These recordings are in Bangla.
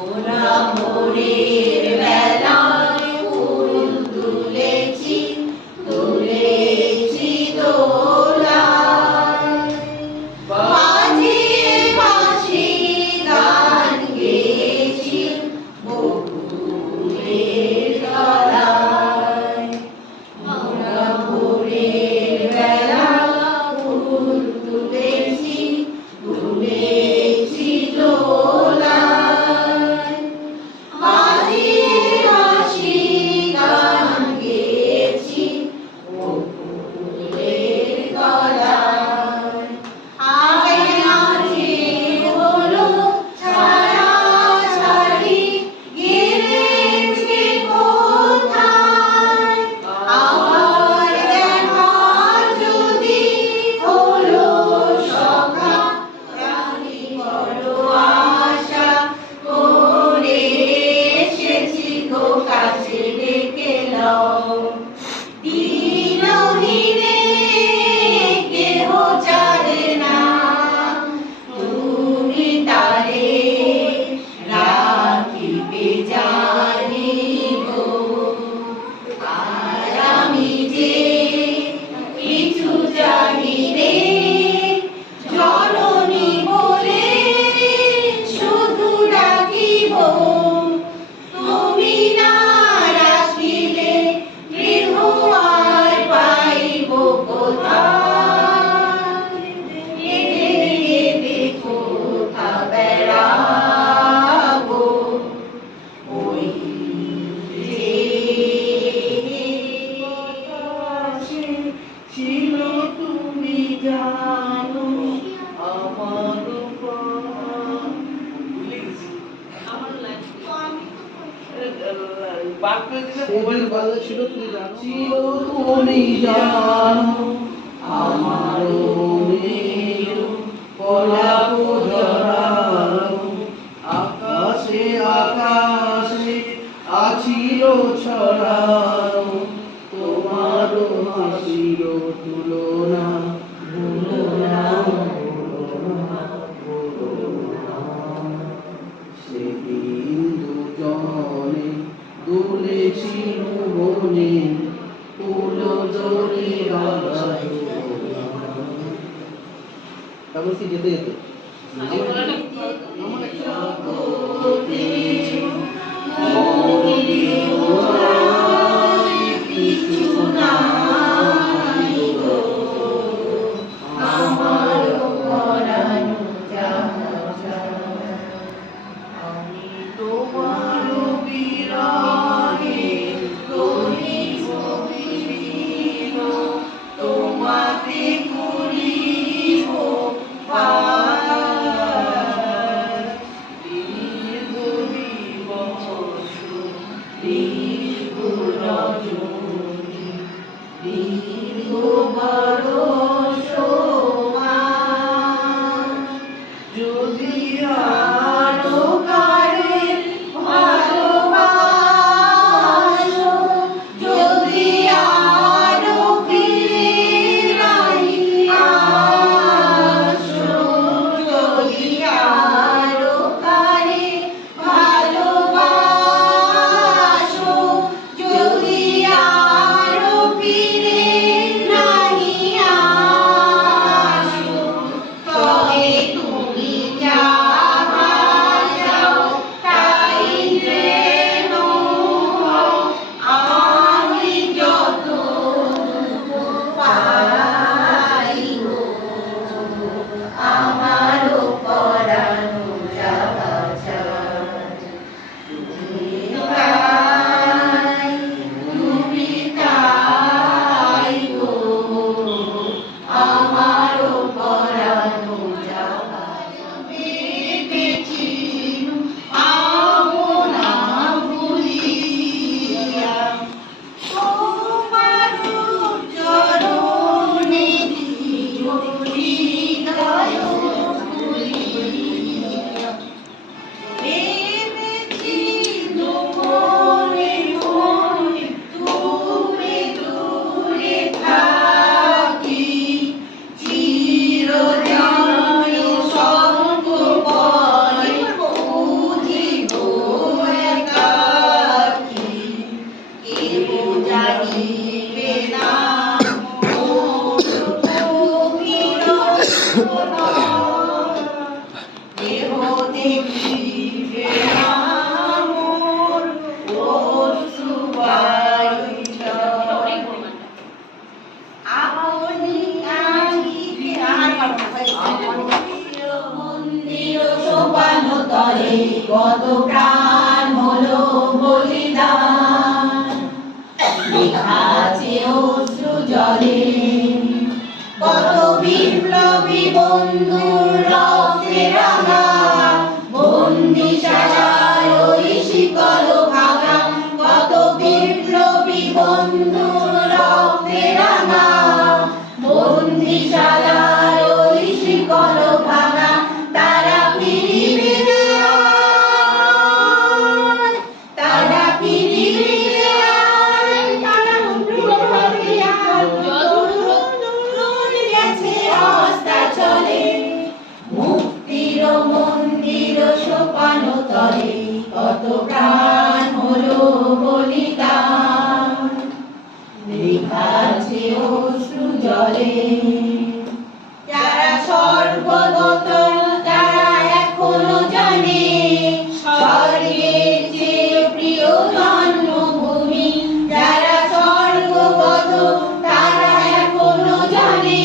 ওরা ভোরের বেলায় ফুল তুলেছি, তুলেছি দোলায়, বাজিয়ে বাঁশি গান গেয়েছি বকুলের তলায়। ওরা ভোরের বেলায় ফুল তুলেছি, তুলেছি দোলায়, বাজিয়ে বাঁশি গান গেয়েছি বকুলের তলায়। আগে নাচে হলো ছাড়াছাড়ি, গেলেছে কোথায়, আবার দেখা যদি হলো সখা, প্রাণী বড় আশা করে এসেছি গো কাছে ডেকে লও। দিনহীনে কেহ জানে না, তুমি তারে রাখিবে জানিব। আর আমি যে কিছু জানি রে, জননী বলে শুধু ডাকিব। তুমি না রাখিলে গৃহ আর পাইব কোথায়, কেঁদে কোথা বেড়াবো। ওই যে আকাশে ছিল তুমি জানো আমার প্রাণ। ভুলে গেছি। সেদিন ভালো ছিল তুই জানো, ছিল তুমি জানো আমার মেরু কলাপ জড়ানো। আকাশে আকাশে আছিল ছড়ানো, তোমার হাসির তুলনা ভুলো না, ভুলো না, ভুলো না। সেদিন দুজনে দুলেছিল বনে, ফুলো জড়ে বাঁধাই দোলা। তারপর কি যেতে যেতে কিছু নাই গো আমার পরানো যাহা, আমি তোমার বিরহে করিব বিলীন, তোমাতে করিব কত প্রাণ হলো বলিদান, লেখা আছে অশ্রু জলে কত বিপ্লবী বন্ধুর রক্তে রাঙা, বন্দিশালায় ওই শিকল ভাঙা, কত বিপ্লবী বন্ধুর রক্তে রাঙা, বন্দিশালায় ওই শিকল ভাঙা। তারা পৃথিবীতে আয়, তারা পৃথিবীতে আয়, তারা উন্নতি আয়, গেছে অস্তাচলে, মুক্তির মন্দির সোপান তলে, কত প্রাণ হলো বলিদান, লেখা আছে অশ্রু জলে। যারা স্বর্গগত তারা এখনো জানে, স্বর্গের চেয়ে প্রিয় জন্মভূমি, যারা স্বর্গগত তারা এখনো জানে,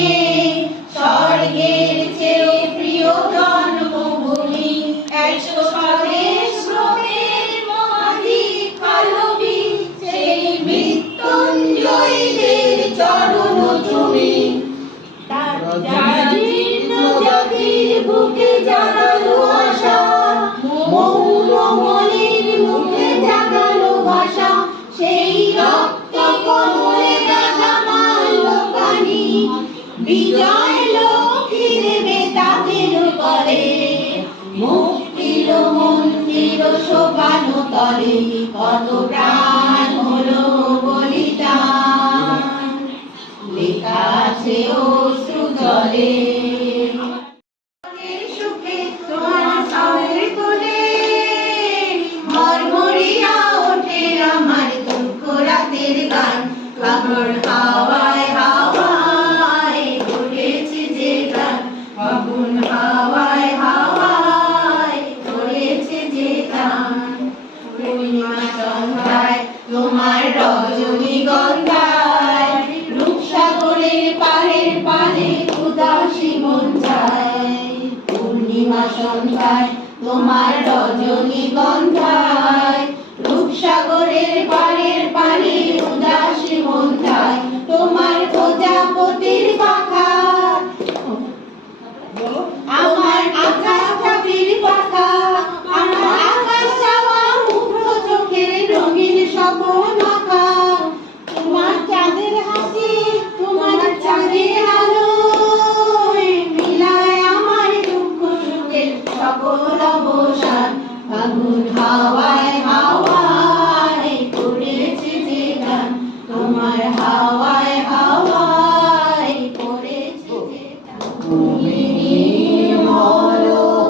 স্বর্গের চেয়ে প্রিয় জন্মভূমি। 100 স্বদেশ ব্রতের মহাদীপ আলোবি, সেই মৃত্যুঞ্জয়ীদের চরণ চুমি। যারা জীর্ণ জাতির বুকে জাগালো আশা, মৌন মলির মুখে জাগালো ভাষা, সেই রক্ত কমলে দাদা মারল পানি, বিজয় লক্ষ্মী দেবে তাদের করে, মুক্তির মন্দির সোপান তলে, কত প্রাণ হলো বলিদান, লেখা আছে অশ্রু জলে। সুখে তোমার সামনে কোলে মরমরিয়া ওঠে আমার দুঃখ রাতের গান, ফাগুন হাওয়ায় হাওয়ায় উড়েছে যে গান, ফাগুন হাওয়ায় হাওয়ায় উড়েছে যে গান। পূর্ণিমা সন্ধ্যায় তোমার রজনীগন্ধায়, রূপসাগরের পাড়ের পানে উদাসী মন যায়, পূর্ণিমা সন্ধ্যায় তোমার রজনীগন্ধায়, রূপসাগরের পাড়ের পানে উদাসী মন যায়, তোমার প্রজাপতির পাখা আমার আকাশ চাপির পাখা, আমার আকাশ চাওয়া মুগ্ধ চোখের রঙিন স্বপ্ন মাখা, তোমার চাঁদের হাসি তোমার চাঁদের আলো মিলায় আমার দুঃখ সুখের সকল অবসান, ফাগুন হাওয়ায় হাওয়ায় করেছে যে গান, তোমার হাওয়ায় হাওয়ায় করেছে যে গান। তুমি নির্মল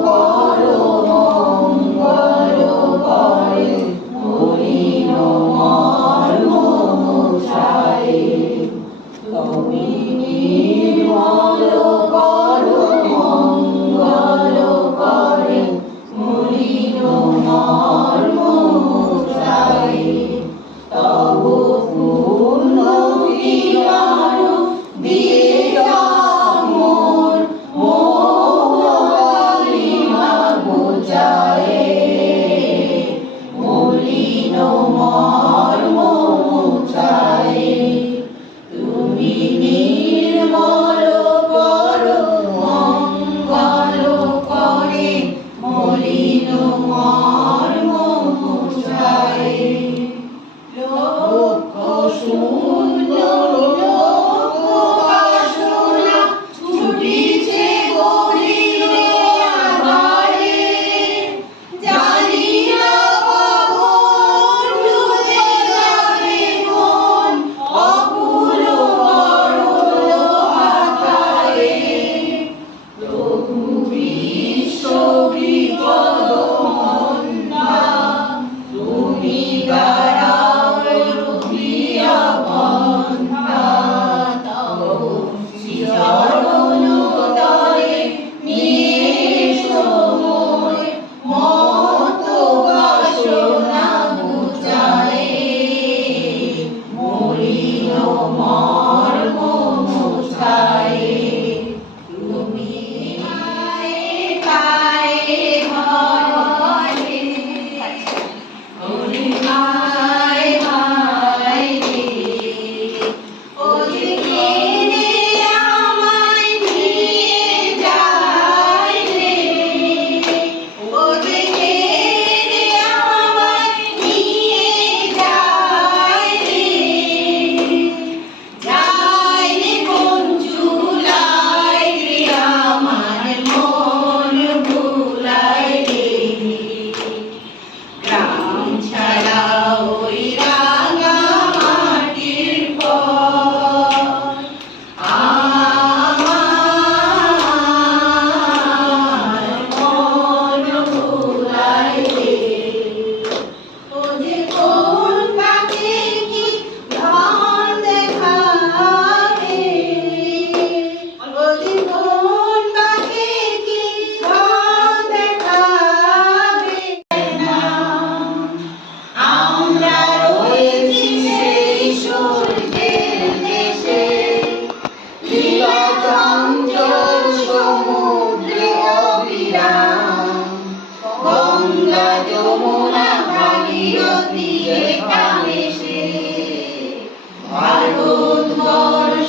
করো মঙ্গল করে, মলিন মর্ম মুছায়, তুমি নির্মল করো মঙ্গল করে, মলিন মর্ম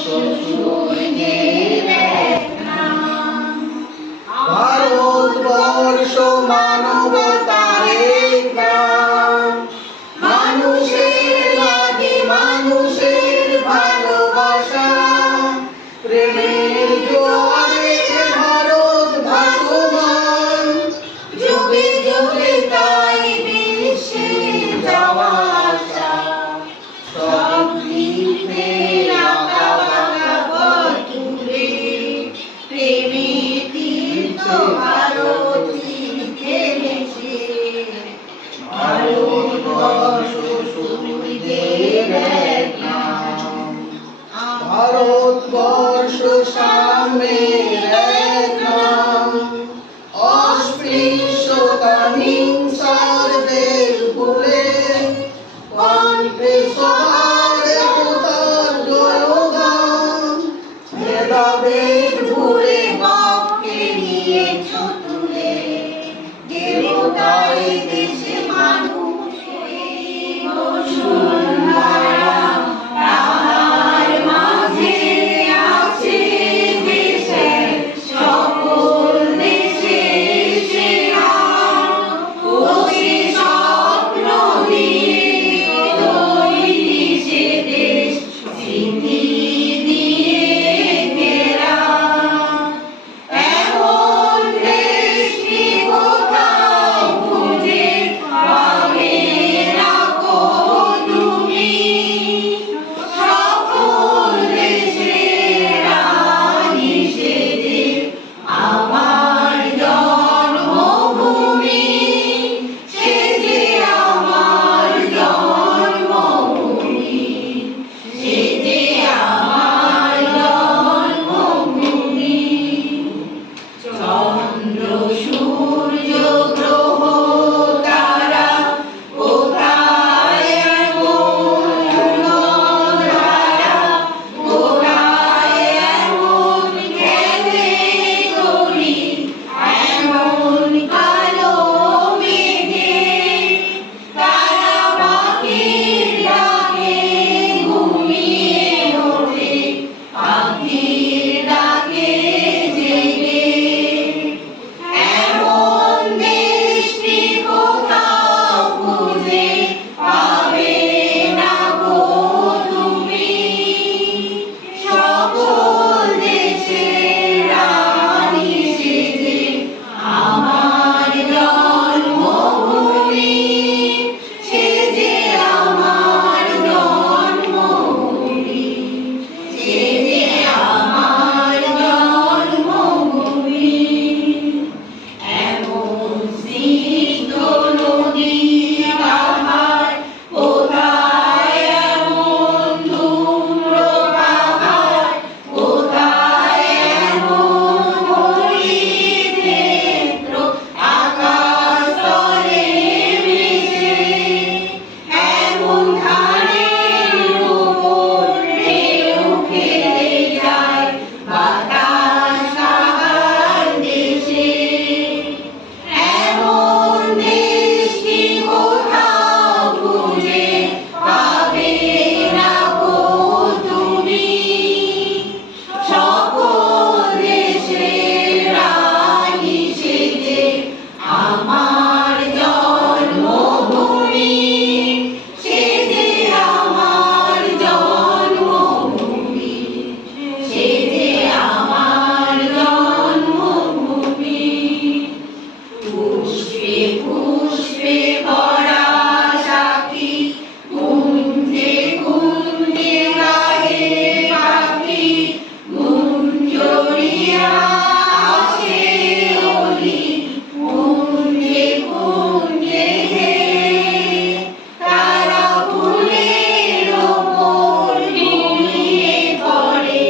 সূর্যের এক নাম। ভারতবর্ষ মানবতার এক নাম। মানুষের লাগে মানুষের ভালোবাসা, প্রেমের জোয়ারে ভারত ভাসমান। যুগে যুগে তাই বিশ্বে যাওয়া আসা, সব দিকে আঁকা বাঁকা পথ ঘুরে, প্রেমের তীর্থ ভারতী খেলেছে। ভারতবর্ষ সূর্যের এক নাম। ভারতবর্ষ সাম্যের এক নাম। অস্পৃশ্যতা হিংসার দেশ ভুলে কণ্ঠে সবার একতার জয়গান। ভেদাভেদ ভুলে বাপকে নিয়েছ তুলে, দেবতাই দেশে মানুষ এই বসুন্ধরা। তাহার মাঝে আছে দেশের সকল দেশের সেরা। ওই স্বপ্ন দিয়ে তৈরি সে দেশ, স্মৃতি দিয়ে ঘেরা। এমন দেশ কি কোথাও খুঁজে পাবে না গো তুমি। সকল দেশের রানী সেজে আমার জন্মভূমি, সেজে আমার জন্মভূমি, সেজে আমার জন্মভূমি। চন্দ্র সূর্য গ্রহ তারা কোথায় এমন ধারা, কোথায় এমন খেলে তরি, এমন কালো মেঘে। তারা পাখির ডাকে ঘুমিয়ে ওঠে, পাখির ডাকে জেগে। এমন দেশটি কোথাও খুঁজে পাবে না গো তুমি। সকল দেশের রানী সেজে আমার জন্মভূমি, সেজে আমার জন্মভূমি, সেজে আমার জন্মভূমি। এমন স্নিগ্ধ নদী তাহার, কোথায় এমন ধূম্র পাহাড়, কোথায় এমন হরিণ নেত্র আকাশ তলে মিশে। এমন ধারের উপর ঢেউ খেলে যায় বাতাস তাহার দেশে। এমন দেশটি কোথাও খুঁজে পাবে না গো তুমি। সকল দেশের রানী সেজে আমার জন্মভূমি, সেজে আমার জন্মভূমি, সেজে আমার জন্মভূমি। পুষ্পে পুষ্পে ভরা সাথী, কুঞ্জে কুঞ্জে গাহে পাখি, গুঞ্জরিয়া আসে অলি, কুঞ্জে কুঞ্জে হে। তারা ফুলের ওপর ঘুমিয়ে পড়ে,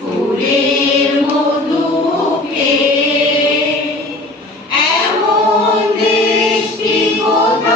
ফুলের মধু খেয়ে। এমন দেশটি কোথায়